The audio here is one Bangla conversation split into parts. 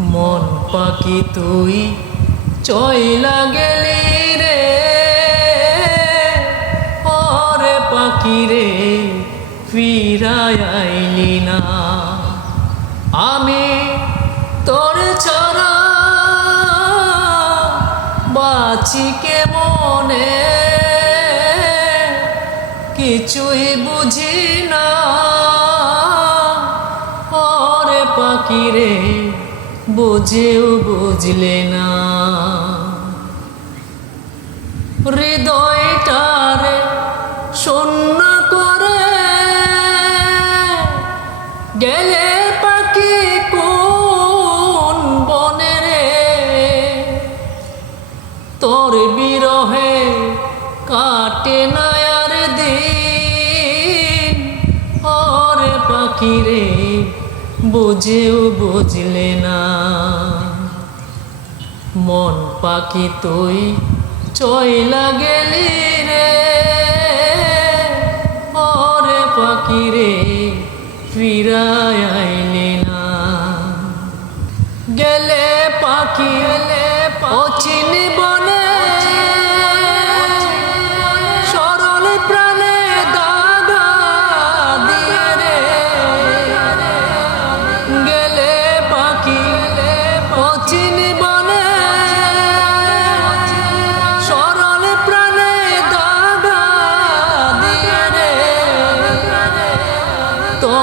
মন পাখি তুই চইলা গেলি রে। ওরে পাখি রে, ফিরায় আইলি না। আমি তোর ছাড়া বাঁচি কে মনে কিছুই বুঝি না। ওরে পাখি রে বুঝেও বুঝলে না। হৃদয়টারে শূন্য করে গেলে পাখি কোন বনে রে? তোর বিরহে কাটে না আর দিন। ওরে পাখি রে, বুঝেও বুঝলে না। মন পাখি তুই চইলা গেলি রে। ওরে পাখি রে, ফিরায় আইলি না। গেলে পাখি এলে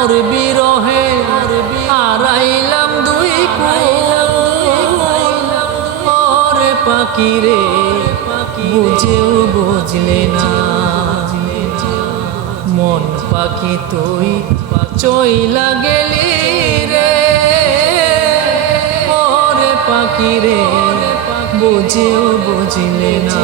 তোর বিরহে হারাইলাম দুই কুল। ওরে পাখি রে, বুঝেও বুঝলে না। মন পাখি তুই চইলা গেলি রে। ওরে পাখি রে, বুঝেও বুঝলে না।